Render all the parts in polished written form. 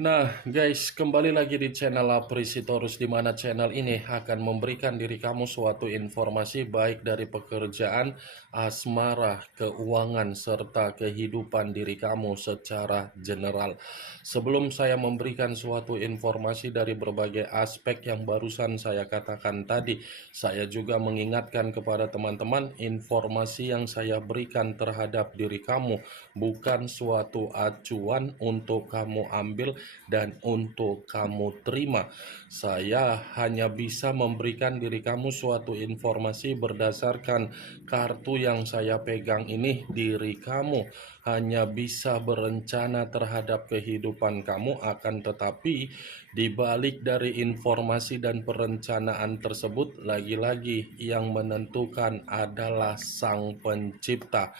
Nah, guys, kembali lagi di channel Aprisitorus, di mana channel ini akan memberikan diri kamu suatu informasi baik dari pekerjaan, asmara, keuangan, serta kehidupan diri kamu secara general. Sebelum saya memberikan suatu informasi dari berbagai aspek yang barusan saya katakan tadi, saya juga mengingatkan kepada teman-teman, informasi yang saya berikan terhadap diri kamu bukan suatu acuan untuk kamu ambil dan untuk kamu terima. Saya hanya bisa memberikan diri kamu suatu informasi berdasarkan kartu yang saya pegang ini. Diri kamu hanya bisa berencana terhadap kehidupan kamu, akan tetapi di balik dari informasi dan perencanaan tersebut, lagi-lagi yang menentukan adalah Sang Pencipta.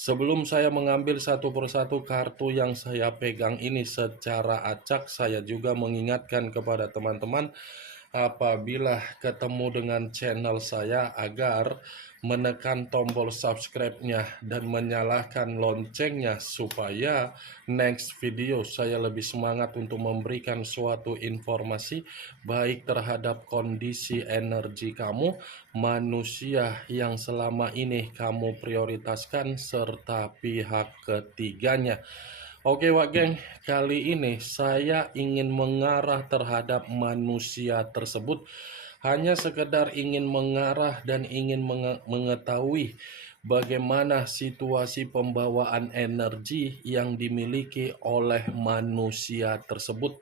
Sebelum saya mengambil satu persatu kartu yang saya pegang ini secara acak, saya juga mengingatkan kepada teman-teman apabila ketemu dengan channel saya agar menekan tombol subscribe-nya dan menyalakan loncengnya supaya next video saya lebih semangat untuk memberikan suatu informasi baik terhadap kondisi energi kamu, manusia yang selama ini kamu prioritaskan, serta pihak ketiganya. Oke Wak Geng, kali ini saya ingin mengarah terhadap manusia tersebut. Hanya sekedar ingin mengarah dan ingin mengetahui bagaimana situasi pembawaan energi yang dimiliki oleh manusia tersebut.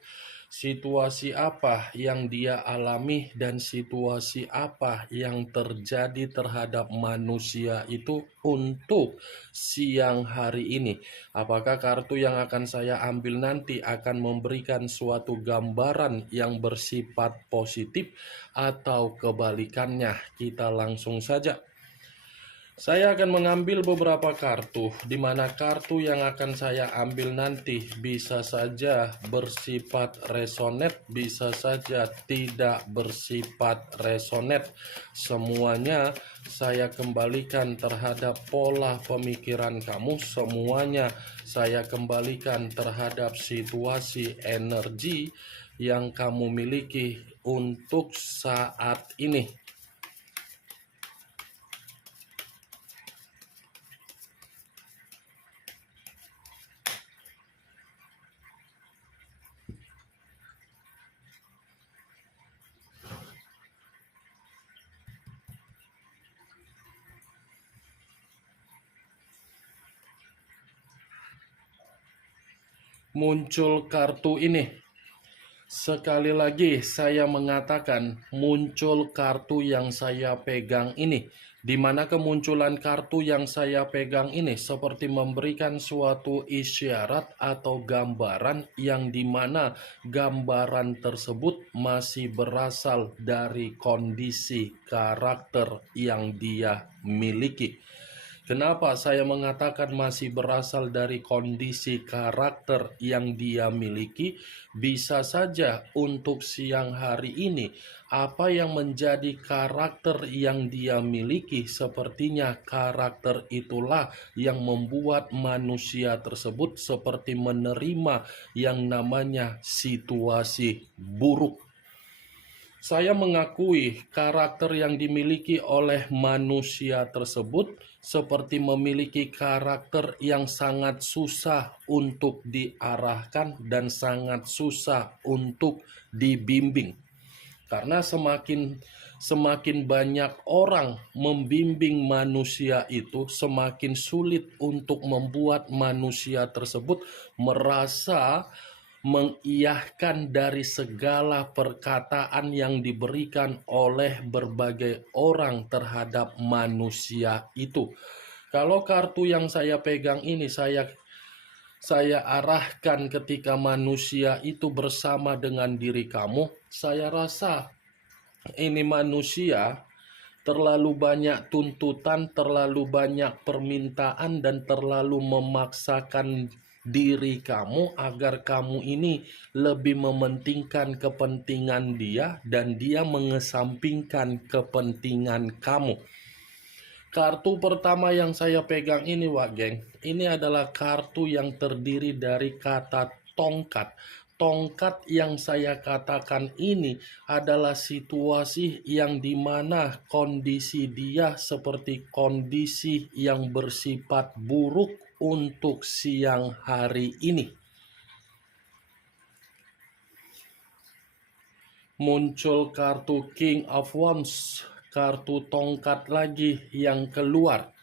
Situasi apa yang dia alami dan situasi apa yang terjadi terhadap manusia itu untuk siang hari ini. Apakah kartu yang akan saya ambil nanti akan memberikan suatu gambaran yang bersifat positif atau kebalikannya? Kita langsung saja. Saya akan mengambil beberapa kartu, di mana kartu yang akan saya ambil nanti bisa saja bersifat resonate, bisa saja tidak bersifat resonate. Semuanya saya kembalikan terhadap pola pemikiran kamu, semuanya saya kembalikan terhadap situasi energi yang kamu miliki untuk saat ini. Muncul kartu ini. Sekali lagi saya mengatakan muncul kartu yang saya pegang ini, di mana kemunculan kartu yang saya pegang ini seperti memberikan suatu isyarat atau gambaran yang dimana gambaran tersebut masih berasal dari kondisi karakter yang dia miliki. Kenapa saya mengatakan masih berasal dari kondisi karakter yang dia miliki? Bisa saja untuk siang hari ini, apa yang menjadi karakter yang dia miliki, sepertinya karakter itulah yang membuat manusia tersebut seperti menerima yang namanya situasi buruk. Saya mengakui karakter yang dimiliki oleh manusia tersebut seperti memiliki karakter yang sangat susah untuk diarahkan dan sangat susah untuk dibimbing. Karena semakin banyak orang membimbing manusia itu, semakin sulit untuk membuat manusia tersebut merasa mengiyahkan dari segala perkataan yang diberikan oleh berbagai orang terhadap manusia itu. Kalau kartu yang saya pegang ini saya arahkan ketika manusia itu bersama dengan diri kamu, saya rasa ini manusia terlalu banyak tuntutan, terlalu banyak permintaan, dan terlalu memaksakan diri kamu agar kamu ini lebih mementingkan kepentingan dia dan dia mengesampingkan kepentingan kamu. Kartu pertama yang saya pegang ini Wak Geng, ini adalah kartu yang terdiri dari kata tongkat. tongkat yang saya katakan ini adalah situasi yang dimana kondisi dia seperti kondisi yang bersifat buruk untuk siang hari ini. Muncul kartu King of Wands, kartu tongkat lagi yang keluar.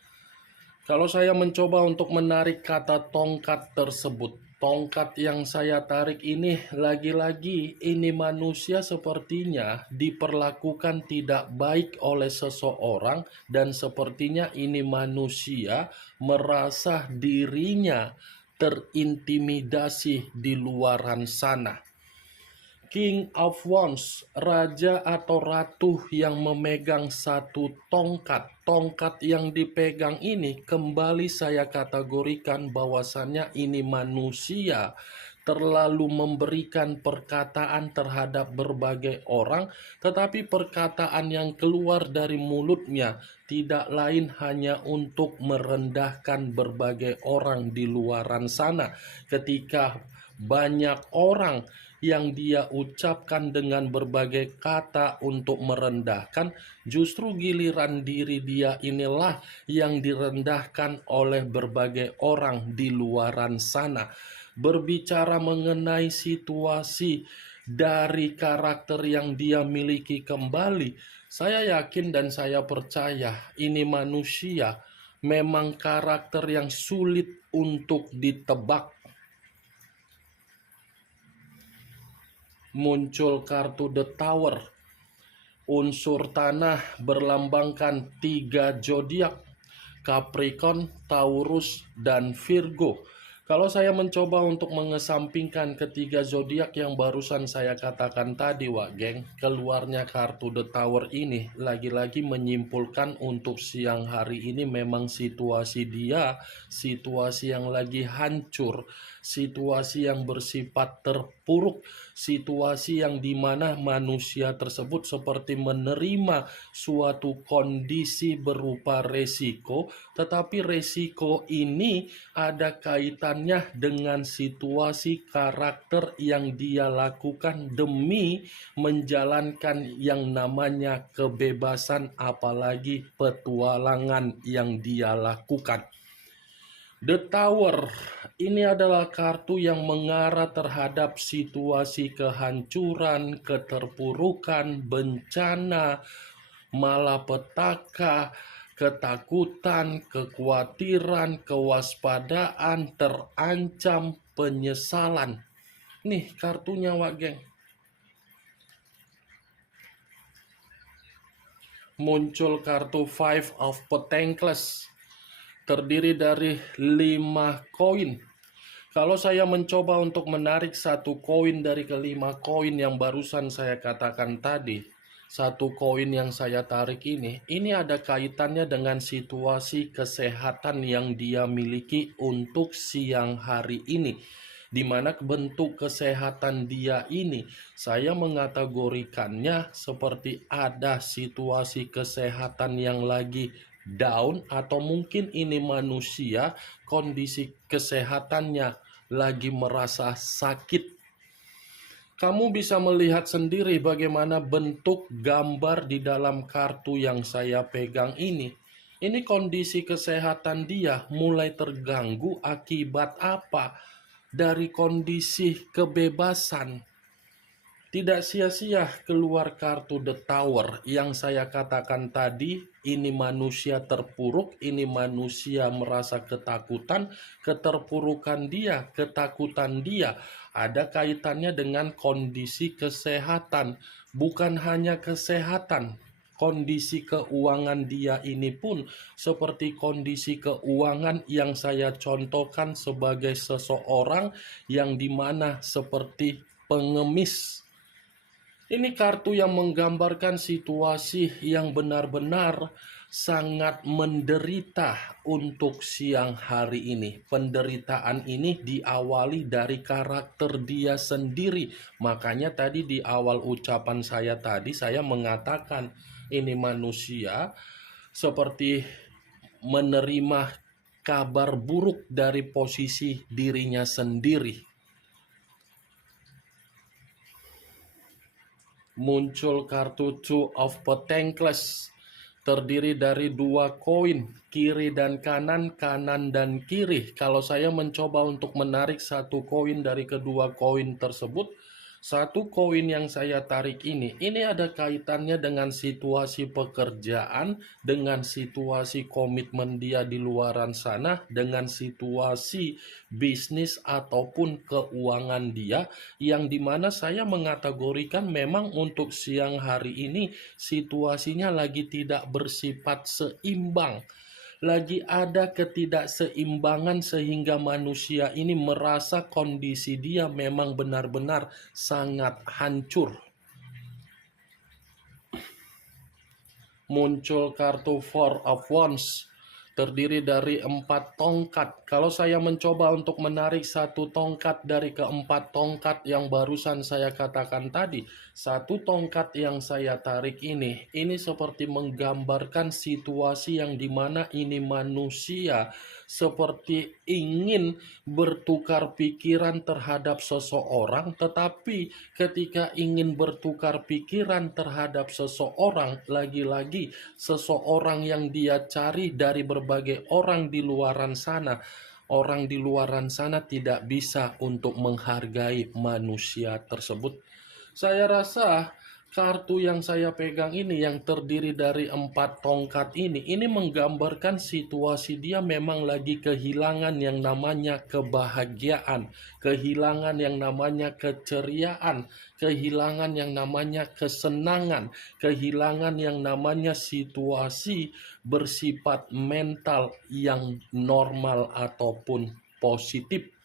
Kalau saya mencoba untuk menarik kata tongkat tersebut, tongkat yang saya tarik ini lagi-lagi ini manusia sepertinya diperlakukan tidak baik oleh seseorang, dan sepertinya ini manusia merasa dirinya terintimidasi di luaran sana. King of Wands, raja atau ratu yang memegang satu tongkat. Tongkat yang dipegang ini kembali saya kategorikan bahwasannya ini manusia terlalu memberikan perkataan terhadap berbagai orang, tetapi perkataan yang keluar dari mulutnya tidak lain hanya untuk merendahkan berbagai orang di luaran sana. Ketika banyak orang yang dia ucapkan dengan berbagai kata untuk merendahkan, justru giliran diri dia inilah yang direndahkan oleh berbagai orang di luaran sana. Berbicara mengenai situasi dari karakter yang dia miliki kembali, saya yakin dan saya percaya ini manusia memang karakter yang sulit untuk ditebak. Muncul kartu The Tower. Unsur tanah berlambangkan 3 zodiak, Capricorn, Taurus, dan Virgo. Kalau saya mencoba untuk mengesampingkan ketiga zodiak yang barusan saya katakan tadi, Wak Geng, keluarnya kartu The Tower ini lagi-lagi menyimpulkan untuk siang hari ini memang situasi dia, situasi yang lagi hancur, situasi yang bersifat terpuruk, situasi yang dimana manusia tersebut seperti menerima suatu kondisi berupa resiko, tetapi resiko ini ada kaitannya dengan situasi karakter yang dia lakukan demi menjalankan yang namanya kebebasan, apalagi petualangan yang dia lakukan. The Tower ini adalah kartu yang mengarah terhadap situasi kehancuran, keterpurukan, bencana, malapetaka, ketakutan, kekhawatiran, kewaspadaan, terancam, penyesalan. Nih kartunya, Wak Geng. Muncul kartu Five of Pentacles, terdiri dari 5 koin. Kalau saya mencoba untuk menarik satu koin dari kelima koin yang barusan saya katakan tadi, satu koin yang saya tarik ini ada kaitannya dengan situasi kesehatan yang dia miliki untuk siang hari ini. Di mana bentuk kesehatan dia ini, saya mengategorikannya seperti ada situasi kesehatan yang lagi down, atau mungkin ini manusia kondisi kesehatannya lagi merasa sakit. Kamu bisa melihat sendiri bagaimana bentuk gambar di dalam kartu yang saya pegang ini. Ini kondisi kesehatan dia mulai terganggu akibat apa? Dari kondisi kebebasan. Tidak sia-sia keluar kartu The Tower yang saya katakan tadi, ini manusia terpuruk, ini manusia merasa ketakutan, keterpurukan dia, ketakutan dia, ada kaitannya dengan kondisi kesehatan. Bukan hanya kesehatan, kondisi keuangan dia ini pun seperti kondisi keuangan yang saya contohkan sebagai seseorang yang dimana seperti pengemis. Ini kartu yang menggambarkan situasi yang benar-benar sangat menderita untuk siang hari ini. Penderitaan ini diawali dari karakter dia sendiri. Makanya tadi di awal ucapan saya tadi saya mengatakan ini manusia seperti menerima kabar buruk dari posisi dirinya sendiri. Muncul kartu Two of Pentacles, terdiri dari dua koin, kiri dan kanan, kanan dan kiri. Kalau saya mencoba untuk menarik satu koin dari kedua koin tersebut, satu koin yang saya tarik ini ada kaitannya dengan situasi pekerjaan, dengan situasi komitmen dia di luaran sana, dengan situasi bisnis ataupun keuangan dia, yang dimana saya mengategorikan memang untuk siang hari ini situasinya lagi tidak bersifat seimbang, lagi ada ketidakseimbangan sehingga manusia ini merasa kondisi dia memang benar-benar sangat hancur. Muncul kartu Four of Wands, terdiri dari 4 tongkat. Kalau saya mencoba untuk menarik satu tongkat dari keempat tongkat yang barusan saya katakan tadi, satu tongkat yang saya tarik ini seperti menggambarkan situasi yang dimana ini manusia seperti ingin bertukar pikiran terhadap seseorang, tetapi ketika ingin bertukar pikiran terhadap seseorang, lagi-lagi seseorang yang dia cari dari berbagai orang di luaran sana, orang di luaran sana tidak bisa untuk menghargai manusia tersebut. Saya rasa kartu yang saya pegang ini yang terdiri dari 4 tongkat ini menggambarkan situasi dia memang lagi kehilangan yang namanya kebahagiaan, kehilangan yang namanya keceriaan, kehilangan yang namanya kesenangan, kehilangan yang namanya situasi bersifat mental yang normal ataupun positif.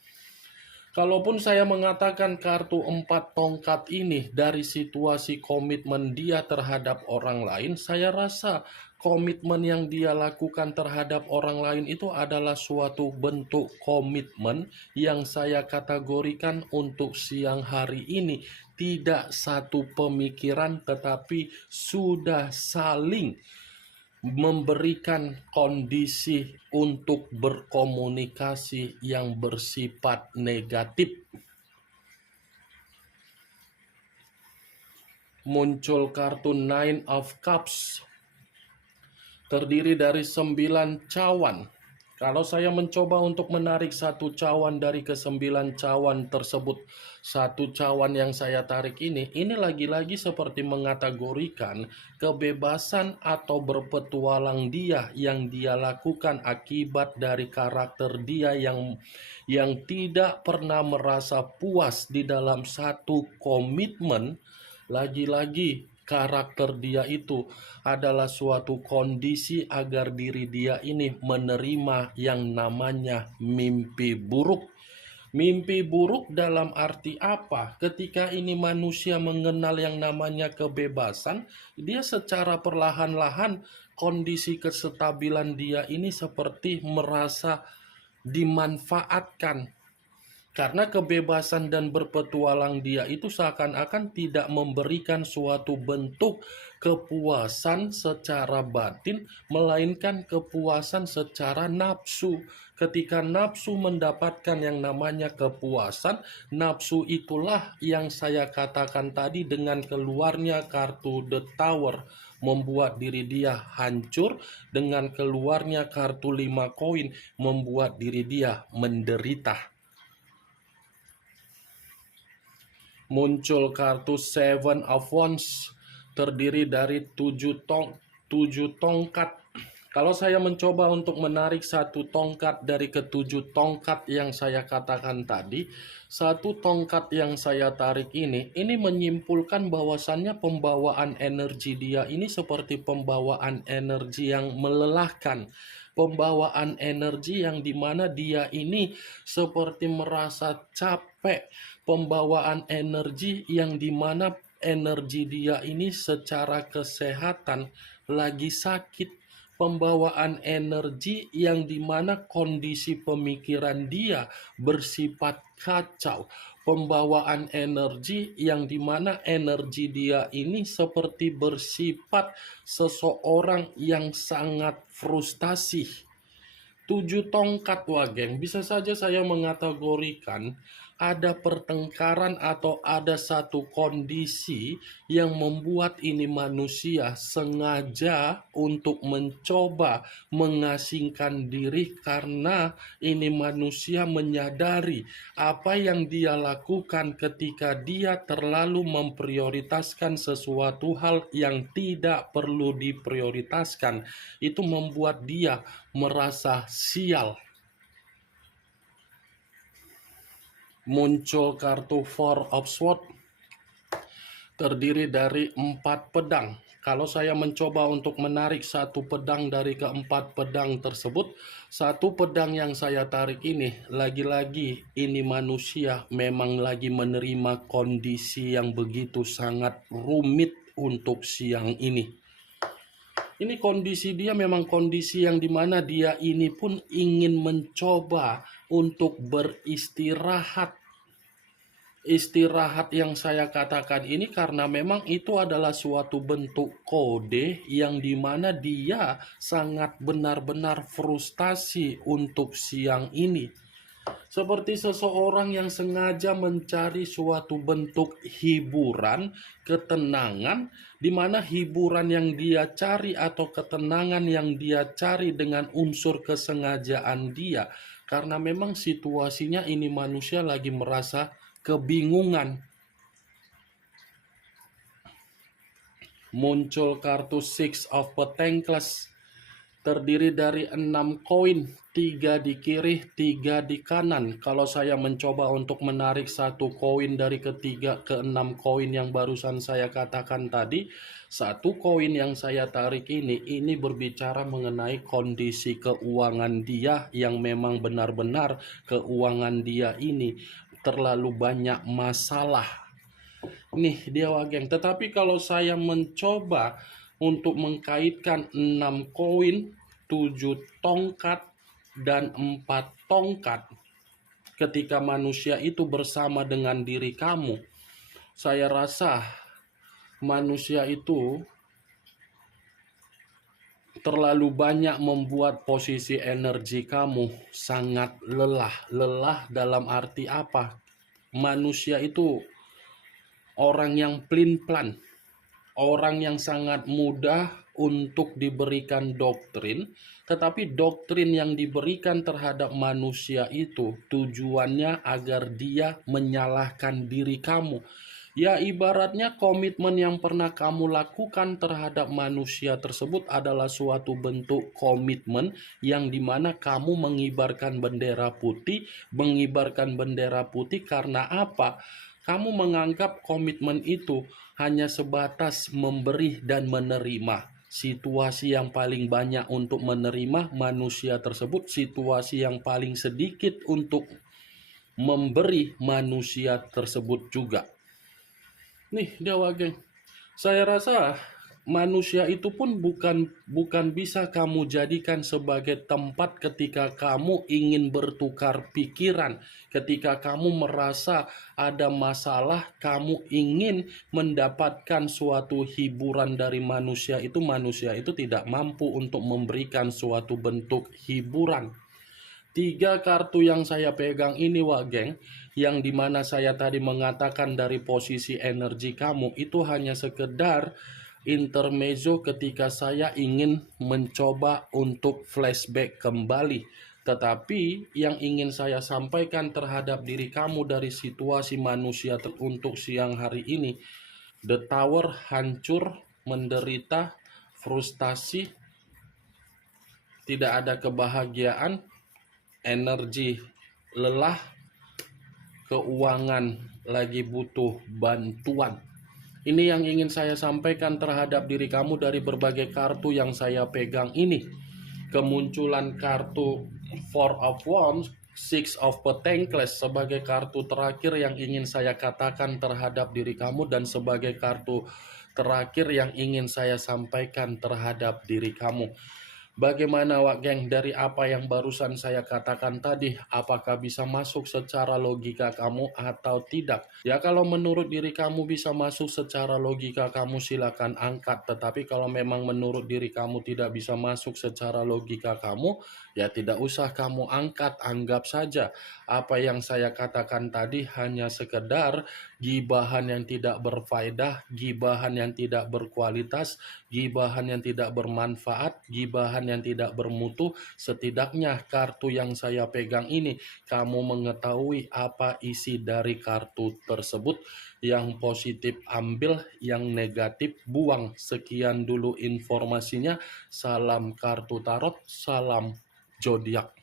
Kalaupun saya mengatakan kartu 4 tongkat ini dari situasi komitmen dia terhadap orang lain, saya rasa komitmen yang dia lakukan terhadap orang lain itu adalah suatu bentuk komitmen yang saya kategorikan untuk siang hari ini tidak satu pemikiran tetapi sudah saling memberikan kondisi untuk berkomunikasi yang bersifat negatif. Muncul kartu Nine of Cups, terdiri dari 9 cawan. Kalau saya mencoba untuk menarik satu cawan dari ke-9 cawan tersebut, satu cawan yang saya tarik ini lagi-lagi seperti mengategorikan kebebasan atau berpetualang dia yang dia lakukan akibat dari karakter dia yang tidak pernah merasa puas di dalam satu komitmen. Lagi-lagi karakter dia itu adalah suatu kondisi agar diri dia ini menerima yang namanya mimpi buruk. Mimpi buruk dalam arti apa? Ketika ini manusia mengenal yang namanya kebebasan, dia secara perlahan-lahan kondisi kestabilan dia ini seperti merasa dimanfaatkan. Karena kebebasan dan berpetualang dia itu seakan-akan tidak memberikan suatu bentuk kepuasan secara batin, melainkan kepuasan secara nafsu. Ketika nafsu mendapatkan yang namanya kepuasan, nafsu itulah yang saya katakan tadi dengan keluarnya kartu The Tower membuat diri dia hancur, dengan keluarnya kartu 5 koin membuat diri dia menderita. Muncul kartu Seven of Wands, terdiri dari 7 tongkat. Kalau saya mencoba untuk menarik satu tongkat dari ke-7 tongkat yang saya katakan tadi, satu tongkat yang saya tarik ini menyimpulkan bahwasannya pembawaan energi dia ini seperti pembawaan energi yang melelahkan, pembawaan energi yang dimana dia ini seperti merasa capek, pembawaan energi yang dimana energi dia ini secara kesehatan lagi sakit, pembawaan energi yang dimana kondisi pemikiran dia bersifat kacau, pembawaan energi yang dimana energi dia ini seperti bersifat seseorang yang sangat frustasi. 7 tongkat wageng bisa saja saya mengategorikan ada pertengkaran atau ada satu kondisi yang membuat ini manusia sengaja untuk mencoba mengasingkan diri, karena ini manusia menyadari apa yang dia lakukan ketika dia terlalu memprioritaskan sesuatu hal yang tidak perlu diprioritaskan. Itu membuat dia merasa sial. Muncul kartu Four of Swords, terdiri dari 4 pedang. Kalau saya mencoba untuk menarik satu pedang dari keempat pedang tersebut, satu pedang yang saya tarik ini, lagi-lagi ini manusia memang lagi menerima kondisi yang begitu sangat rumit untuk siang ini. Ini kondisi dia memang kondisi yang dimana dia ini pun ingin mencoba untuk beristirahat. Istirahat yang saya katakan ini karena memang itu adalah suatu bentuk kode yang dimana dia sangat benar-benar frustasi untuk siang ini. Seperti seseorang yang sengaja mencari suatu bentuk hiburan, ketenangan, di mana hiburan yang dia cari atau ketenangan yang dia cari dengan unsur kesengajaan dia. Karena memang situasinya ini manusia lagi merasa kebingungan. Muncul kartu Six of Pentacles, terdiri dari 6 koin, 3 di kiri, 3 di kanan. Kalau saya mencoba untuk menarik satu koin dari ketiga ke 6 koin yang barusan saya katakan tadi, satu koin yang saya tarik ini berbicara mengenai kondisi keuangan dia yang memang benar-benar keuangan dia ini terlalu banyak masalah. Nih dia wageng. Tetapi kalau saya mencoba untuk mengkaitkan 6 koin, 7 tongkat, dan 4 tongkat ketika manusia itu bersama dengan diri kamu, saya rasa manusia itu terlalu banyak membuat posisi energi kamu sangat lelah. Lelah dalam arti apa? Manusia itu orang yang pelin-pelan, orang yang sangat mudah untuk diberikan doktrin, tetapi doktrin yang diberikan terhadap manusia itu tujuannya agar dia menyalahkan diri kamu. Ya, ibaratnya komitmen yang pernah kamu lakukan terhadap manusia tersebut adalah suatu bentuk komitmen yang dimana kamu mengibarkan bendera putih. Mengibarkan bendera putih karena apa? Kamu menganggap komitmen itu hanya sebatas memberi dan menerima. Situasi yang paling banyak untuk menerima manusia tersebut, situasi yang paling sedikit untuk memberi manusia tersebut juga. Nih dia wageng. Saya rasa manusia itu pun bukan bisa kamu jadikan sebagai tempat ketika kamu ingin bertukar pikiran, ketika kamu merasa ada masalah, kamu ingin mendapatkan suatu hiburan dari manusia itu tidak mampu untuk memberikan suatu bentuk hiburan. 3 kartu yang saya pegang ini wageng, yang dimana saya tadi mengatakan dari posisi energi kamu itu hanya sekedar intermezzo ketika saya ingin mencoba untuk flashback kembali. Tetapi yang ingin saya sampaikan terhadap diri kamu dari situasi manusia untuk siang hari ini, The Tower, hancur, menderita, frustasi, tidak ada kebahagiaan, energi lelah, keuangan lagi butuh bantuan. Ini yang ingin saya sampaikan terhadap diri kamu dari berbagai kartu yang saya pegang ini. Kemunculan kartu Four of Wands, Six of Pentacles sebagai kartu terakhir yang ingin saya katakan terhadap diri kamu, dan sebagai kartu terakhir yang ingin saya sampaikan terhadap diri kamu. Bagaimana Wak Geng dari apa yang barusan saya katakan tadi? Apakah bisa masuk secara logika kamu atau tidak? Ya kalau menurut diri kamu bisa masuk secara logika kamu silakan angkat. Tetapi kalau memang menurut diri kamu tidak bisa masuk secara logika kamu, ya tidak usah kamu angkat. Anggap saja apa yang saya katakan tadi hanya sekedar gibahan yang tidak berfaedah, gibahan yang tidak berkualitas, gibahan yang tidak bermanfaat, gibahan yang tidak bermutu. Setidaknya kartu yang saya pegang ini, kamu mengetahui apa isi dari kartu tersebut. Yang positif ambil, yang negatif buang. Sekian dulu informasinya. Salam kartu tarot, salam zodiak.